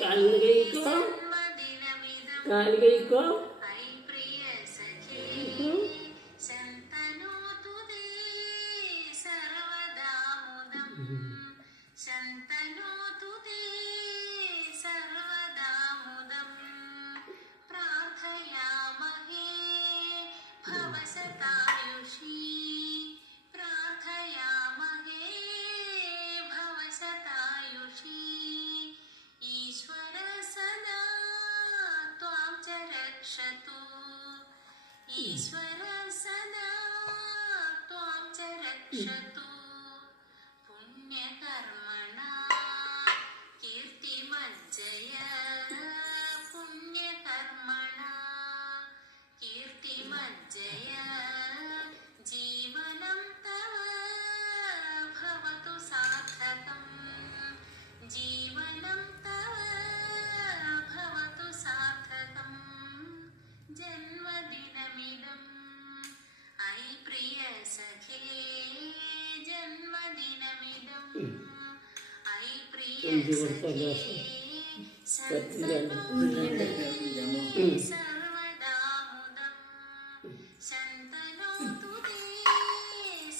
കാലിന് കഴിക്കോ, കാല് കഴിക്കോ. ഈശ്വര സദാ ത്വാം ച രക്ഷതു പുണ്യകർമ്മണ കീർത്തിമജ്ജയ പുണ്യകർമ്മണ കീർത്തിമജ്ജയ ജീവനം തവ ഭവതു സാർത്ഥകം ജീവനം തവ ഭവതു സാർത്ഥകം ജന്മദിനമിദം ഐ പ്രിയ സഖേ ജന്മദിനമിദം ഐ പ്രിയ സഖേ സർവദാമുദം ശന്തനോതു തേ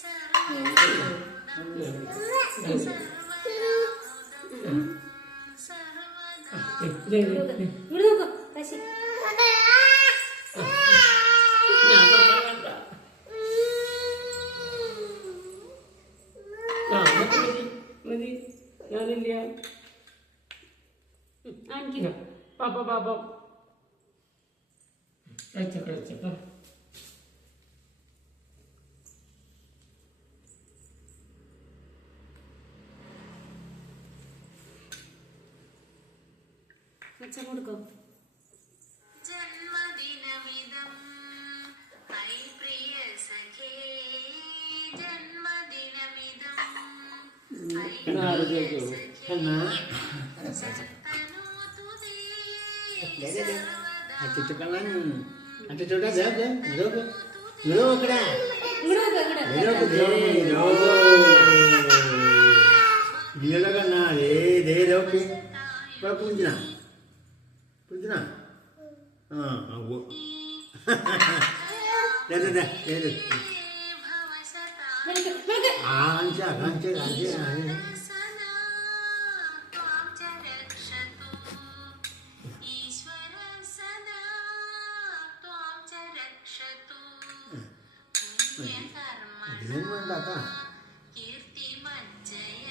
സർവദാമുദം ഞാനില്ല. പാപ്പ പാപ്പ കഴിച്ച കഴിച്ചോ. അച്ഛൻ കൊടുക്കോ. ജന്മദിനമിദം ഐ പ്രിയ സഖേ ജന്മദിനമിദം ഐ പ്രിയ സഖേ ശന്തനോതു തേ സർവദാമുദം ഈശ്വര സദാ ത്വാം ച രക്ഷതു പുണ്യകർമ്മണ കീർത്തിമജ്ജയ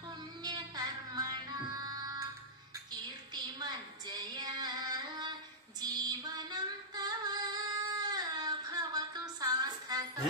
പുണ്യകർമ്മണ കീർത്തിമജ്ജയ ജീവനം തവ ഭവതു സാർത്ഥകം